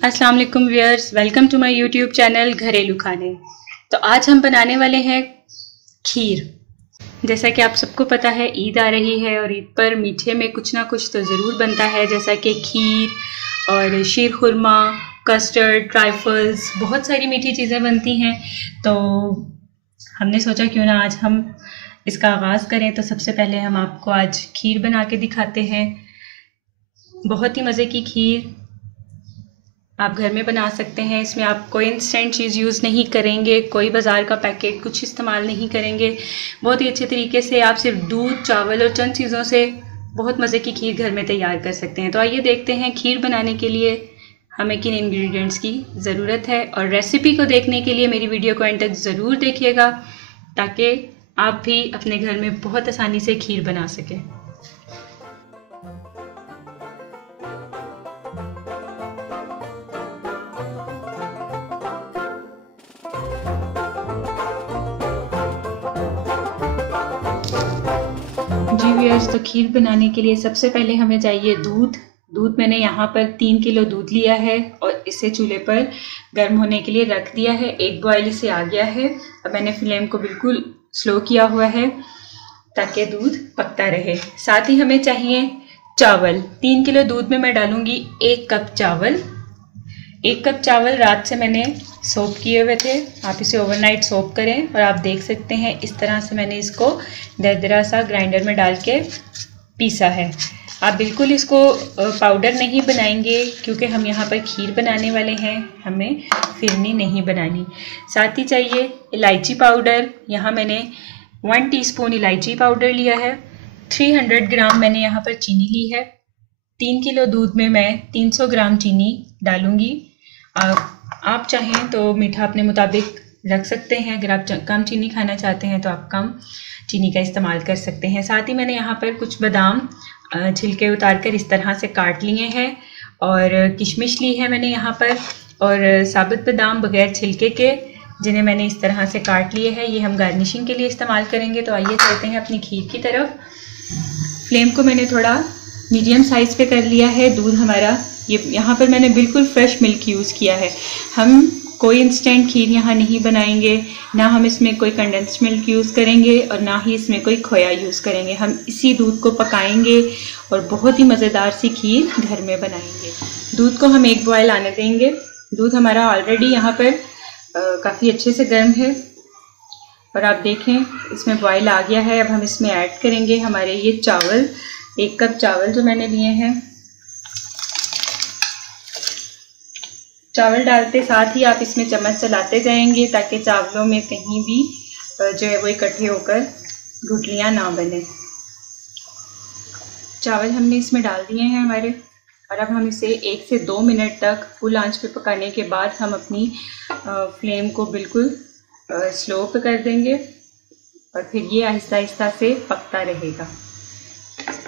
अस्सलाम वालेकुम viewers, welcome to my YouTube channel घरेलू खाने। तो आज हम बनाने वाले हैं खीर। जैसा कि आप सबको पता है ईद आ रही है और ईद पर मीठे में कुछ ना कुछ तो ज़रूर बनता है, जैसा कि खीर और शीर खुरमा, कस्टर्ड, ट्राइफल्स, बहुत सारी मीठी चीज़ें बनती हैं। तो हमने सोचा क्यों ना आज हम इसका आगाज़ करें। तो सबसे पहले हम आपको आज खीर बना के दिखाते हैं। बहुत ही मज़े की खीर आप घर में बना सकते हैं। इसमें आप कोई इंस्टेंट चीज़ यूज़ नहीं करेंगे, कोई बाज़ार का पैकेट कुछ इस्तेमाल नहीं करेंगे। बहुत ही अच्छे तरीके से आप सिर्फ दूध, चावल और चंद चीज़ों से बहुत मज़े की खीर घर में तैयार कर सकते हैं। तो आइए देखते हैं खीर बनाने के लिए हमें किन इंग्रेडिएंट्स की ज़रूरत है। और रेसिपी को देखने के लिए मेरी वीडियो को एंड तक ज़रूर देखिएगा, ताकि आप भी अपने घर में बहुत आसानी से खीर बना सकें। जी व्यूअर्स, तो खीर बनाने के लिए सबसे पहले हमें चाहिए दूध मैंने यहाँ पर 3 किलो दूध लिया है और इसे चूल्हे पर गर्म होने के लिए रख दिया है। एक बॉयल इसे आ गया है। अब मैंने फ्लेम को बिल्कुल स्लो किया हुआ है ताकि दूध पकता रहे। साथ ही हमें चाहिए चावल। 3 किलो दूध में मैं डालूंगी 1 कप चावल। 1 कप चावल रात से मैंने सोप किए हुए थे। आप इसे ओवरनाइट सोप करें और आप देख सकते हैं इस तरह से मैंने इसको दरदरा सा ग्राइंडर में डाल के पीसा है। आप बिल्कुल इसको पाउडर नहीं बनाएंगे, क्योंकि हम यहाँ पर खीर बनाने वाले हैं, हमें फिरनी नहीं बनानी। साथ ही चाहिए इलायची पाउडर। यहाँ मैंने 1 टीस्पून इलायची पाउडर लिया है। 300 ग्राम मैंने यहाँ पर चीनी ली है। 3 किलो दूध में मैं 300 ग्राम चीनी डालूंगी। आप चाहें तो मीठा अपने मुताबिक रख सकते हैं। अगर आप कम चीनी खाना चाहते हैं तो आप कम चीनी का इस्तेमाल कर सकते हैं। साथ ही मैंने यहाँ पर कुछ बादाम छिलके उतार कर इस तरह से काट लिए हैं और किशमिश ली है मैंने यहाँ पर, और साबुत बादाम बगैर छिलके के जिन्हें मैंने इस तरह से काट लिए हैं। ये हम गार्निशिंग के लिए इस्तेमाल करेंगे। तो आइए चलते हैं अपनी खीर की तरफ। फ्लेम को मैंने थोड़ा मीडियम साइज़ पे कर लिया है। दूध हमारा यहाँ पर मैंने बिल्कुल फ्रेश मिल्क यूज़ किया है। हम कोई इंस्टेंट खीर यहाँ नहीं बनाएंगे, ना हम इसमें कोई कंडेंस्ड मिल्क यूज़ करेंगे और ना ही इसमें कोई खोया यूज़ करेंगे। हम इसी दूध को पकाएंगे और बहुत ही मज़ेदार सी खीर घर में बनाएंगे। दूध को हम 1 बॉयल आने देंगे। दूध हमारा ऑलरेडी यहाँ पर काफ़ी अच्छे से गर्म है और आप देखें इसमें बॉयल आ गया है। अब हम इसमें ऐड करेंगे हमारे ये चावल। 1 कप चावल जो मैंने लिए हैं। चावल डालते साथ ही आप इसमें चम्मच चलाते जाएंगे ताकि चावलों में कहीं भी जो है वो इकट्ठे होकर गुठलियाँ ना बने। चावल हमने इसमें डाल दिए हैं हमारे, और अब हम इसे 1 से 2 मिनट तक फुल आंच पे पकाने के बाद हम अपनी फ्लेम को बिल्कुल स्लो पे कर देंगे और फिर ये आहिस्ता आहिस्ता से पकता रहेगा।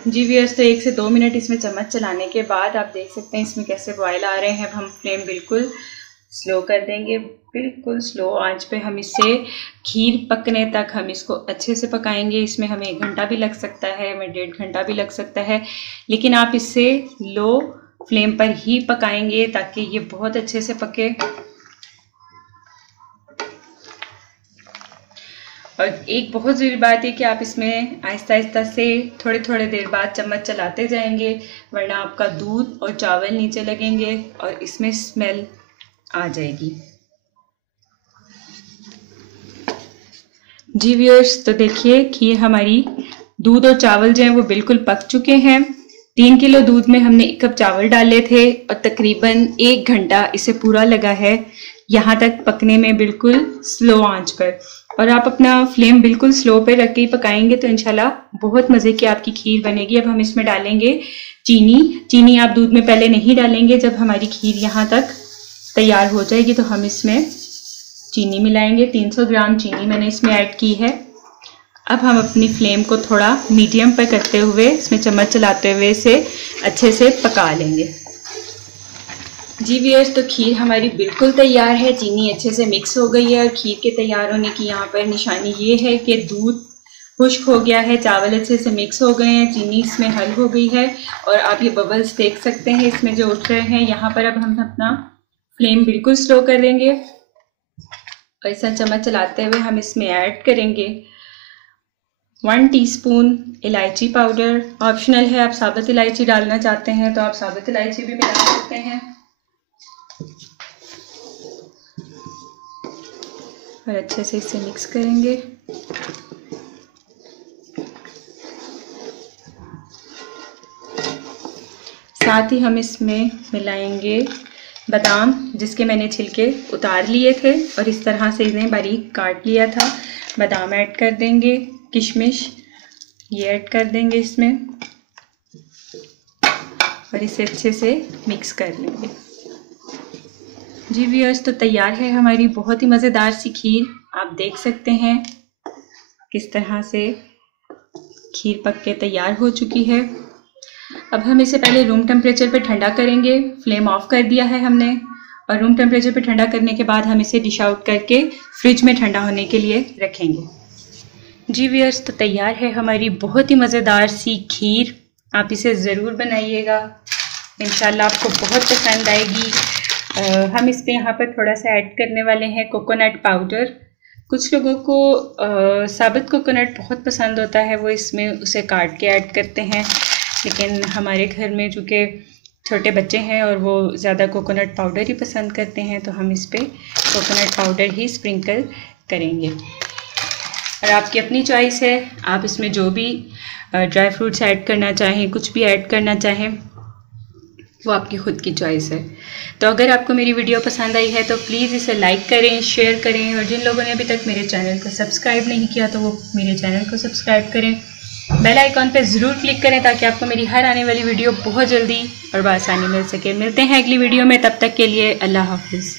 जी व्यूअर्स, तो 1 से 2 मिनट इसमें चम्मच चलाने के बाद आप देख सकते हैं इसमें कैसे बॉयल आ रहे हैं। अब हम फ्लेम बिल्कुल स्लो कर देंगे। बिल्कुल स्लो आंच पे हम इसे खीर पकने तक हम इसको अच्छे से पकाएंगे। इसमें हमें 1 घंटा भी लग सकता है, हमें 1.5 घंटा भी लग सकता है, लेकिन आप इसे लो फ्लेम पर ही पकाएंगे ताकि ये बहुत अच्छे से पके। और एक बहुत ज़रूरी बात है कि आप इसमें आहिस्ता आहिस्ता से थोड़े थोड़े देर बाद चम्मच चलाते जाएंगे, वरना आपका दूध और चावल नीचे लगेंगे और इसमें स्मेल आ जाएगी। जी व्यूअर्स, तो देखिए खीर हमारी दूध और चावल जो हैं वो बिल्कुल पक चुके हैं। 3 किलो दूध में हमने 1 कप चावल डाले थे और तकरीबन 1 घंटा इसे पूरा लगा है यहाँ तक पकने में, बिल्कुल स्लो आंच पर। और आप अपना फ्लेम बिल्कुल स्लो पे रख के ही पकाएंगे तो इंशाल्लाह बहुत मज़े की आपकी खीर बनेगी। अब हम इसमें डालेंगे चीनी आप दूध में पहले नहीं डालेंगे। जब हमारी खीर यहाँ तक तैयार हो जाएगी तो हम इसमें चीनी मिलाएंगे। 300 ग्राम चीनी मैंने इसमें ऐड की है। अब हम अपनी फ्लेम को थोड़ा मीडियम पर करते हुए इसमें चम्मच चलाते हुए इसे अच्छे से पका लेंगे। जी व्यूअर्स, तो खीर हमारी बिल्कुल तैयार है। चीनी अच्छे से मिक्स हो गई है और खीर के तैयार होने की यहाँ पर निशानी ये है कि दूध खुश्क हो गया है, चावल अच्छे से मिक्स हो गए हैं, चीनी इसमें हल हो गई है और आप ये बबल्स देख सकते हैं इसमें जो उठ रहे हैं। यहाँ पर अब हम अपना फ्लेम बिल्कुल स्लो कर देंगे और इस तरह चम्मच चलाते हुए हम इसमें ऐड करेंगे 1 टीस्पून इलायची पाउडर। ऑप्शनल है, आप साबुत इलायची डालना चाहते हैं तो आप साबुत इलायची भी मिला सकते हैं। और अच्छे से इसे मिक्स करेंगे। साथ ही हम इसमें मिलाएंगे बादाम, जिसके मैंने छिलके उतार लिए थे और इस तरह से इन्हें बारीक काट लिया था। बादाम ऐड कर देंगे, किशमिश ये ऐड कर देंगे इसमें और इसे अच्छे से मिक्स कर लेंगे। जी व्यूअर्स, तो तैयार है हमारी बहुत ही मज़ेदार सी खीर। आप देख सकते हैं किस तरह से खीर पक के तैयार हो चुकी है। अब हम इसे पहले रूम टेम्परेचर पे ठंडा करेंगे। फ्लेम ऑफ कर दिया है हमने और रूम टेम्परेचर पे ठंडा करने के बाद हम इसे डिश आउट करके फ्रिज में ठंडा होने के लिए रखेंगे। जी व्यूअर्स, तो तैयार है हमारी बहुत ही मज़ेदार सी खीर। आप इसे ज़रूर बनाइएगा, इंशाल्लाह आपको बहुत पसंद आएगी। हम इस पे यहाँ पर थोड़ा सा ऐड करने वाले हैं कोकोनट पाउडर। कुछ लोगों को साबुत कोकोनट बहुत पसंद होता है, वो इसमें उसे काट के ऐड करते हैं, लेकिन हमारे घर में चूँकि छोटे बच्चे हैं और वो ज़्यादा कोकोनट पाउडर ही पसंद करते हैं, तो हम इस पर कोकोनट पाउडर ही स्प्रिंकल करेंगे। और आपकी अपनी चॉइस है, आप इसमें जो भी ड्राई फ्रूट्स ऐड करना चाहें, कुछ भी ऐड करना चाहें, वो आपकी ख़ुद की चॉइस है। तो अगर आपको मेरी वीडियो पसंद आई है तो प्लीज़ इसे लाइक करें, शेयर करें और जिन लोगों ने अभी तक मेरे चैनल को सब्सक्राइब नहीं किया तो वो मेरे चैनल को सब्सक्राइब करें। बेल आइकॉन पे ज़रूर क्लिक करें ताकि आपको मेरी हर आने वाली वीडियो बहुत जल्दी और बआसानी मिल सके। मिलते हैं अगली वीडियो में, तब तक के लिए अल्लाह हाफिज़।